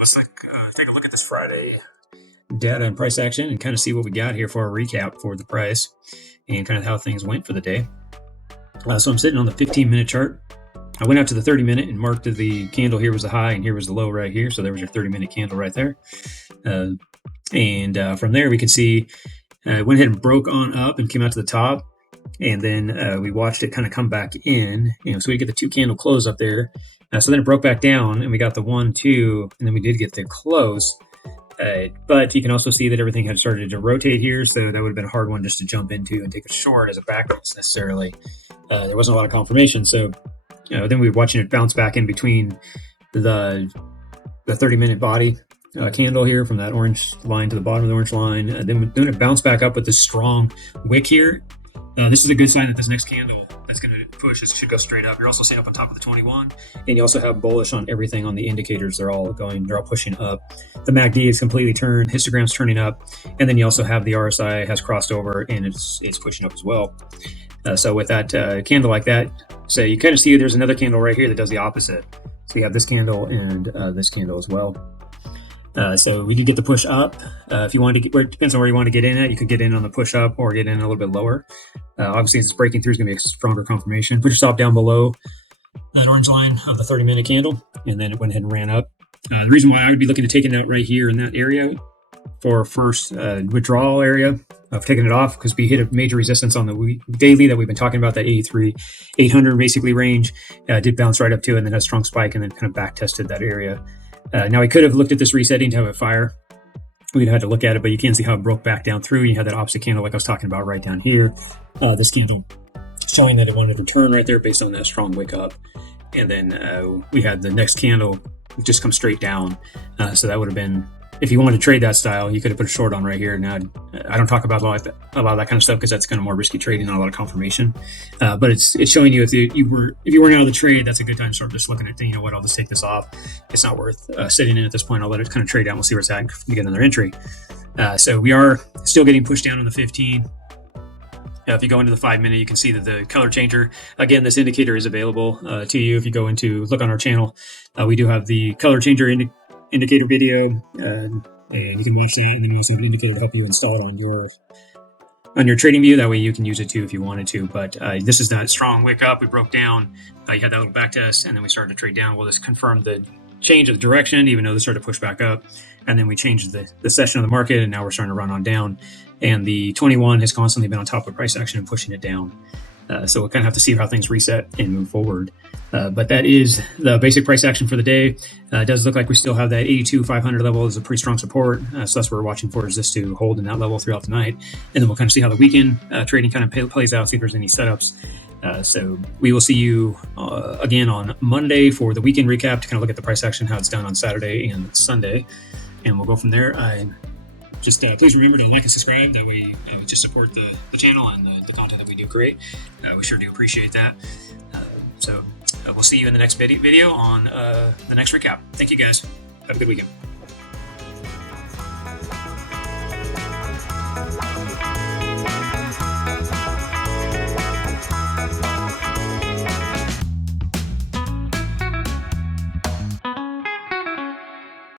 let's take a look at this Friday data and price action and kind of see what we got here for a recap for the price and kind of how things went for the day. So I'm sitting on the 15-minute chart. I went out to the 30-minute and marked the candle. Here was the high and here was the low right here. So there was your 30-minute candle right there. From there, we can see it went ahead and broke on up and came out to the top. And then we watched it kind of come back in. So we get the 2 candle close up there. So then it broke back down and we got the 1, 2, and then we did get the close. But you can also see that everything had started to rotate here. So that would have been a hard one just to jump into and take a short as a backtest necessarily. There wasn't a lot of confirmation. So then we were watching it bounce back in between the 30-minute body candle here from that orange line to the bottom of the orange line. Then it bounced back up with this strong wick here. This is a good sign that this next candle that's going to push should go straight up. You're also seeing up on top of the 21, and you also have bullish on everything on the indicators. They're all pushing up. The MACD is completely turned, histogram's turning up, and then you also have the RSI has crossed over and it's pushing up as well. So with that candle like that, so you kind of see there's another candle right here that does the opposite. So you have this candle and this candle as well. So we did get the push up. If you wanted to it depends on where you want to get in at. You could get in on the push up or get in a little bit lower. Obviously, as it's breaking through, it's going to be a stronger confirmation. Put your stop down below that orange line of the 30-minute candle, and then it went ahead and ran up. The reason why I would be looking to take it out right here in that area for first withdrawal area of taking it off, because we hit a major resistance on the daily that we've been talking about, that 83,800 basically range. Did bounce right up to it and then had a strong spike and then kind of back tested that area. Now we could have looked at this resetting to have it fire. We'd have had to look at it, but you can see how it broke back down through. You had that opposite candle like I was talking about right down here. This candle showing that it wanted to return right there based on that strong wick up. And then we had the next candle just come straight down. So that would have been, if you wanted to trade that style, you could have put a short on right here. Now, I don't talk about a lot of that kind of stuff because that's kind of more risky trading, not a lot of confirmation. But it's showing you if you weren't out of the trade, that's a good time to start just looking at, you know what, I'll just take this off. It's not worth sitting in at this point. I'll let it kind of trade out. We'll see where it's at and get another entry. So we are still getting pushed down on the 15. If you go into the 5-minute, you can see that the color changer, again, this indicator is available to you. If you go into look on our channel, we do have the color changer indicator video, and you can watch that, and then we also have an indicator to help you install it on your trading view. That way you can use it too if you wanted to. But this is that strong wick up. We broke down. You had that little back test, and then we started to trade down. Well, this confirmed the change of direction, even though this started to push back up. And then we changed the session of the market, and now we're starting to run on down. And the 21 has constantly been on top of price action and pushing it down. So we'll kind of have to see how things reset and move forward. But that is the basic price action for the day. It does look like we still have that 82,500 level as a pretty strong support. So that's what we're watching for, is this to hold in that level throughout the night. And then we'll kind of see how the weekend trading kind of plays out, see if there's any setups. So we will see you again on Monday for the weekend recap to kind of look at the price action, how it's done on Saturday and Sunday. And we'll go from there. Just please remember to like and subscribe. That way we just support the channel and the content that we do create. We sure do appreciate that. So we'll see you in the next video on the next recap. Thank you, guys. Have a good weekend.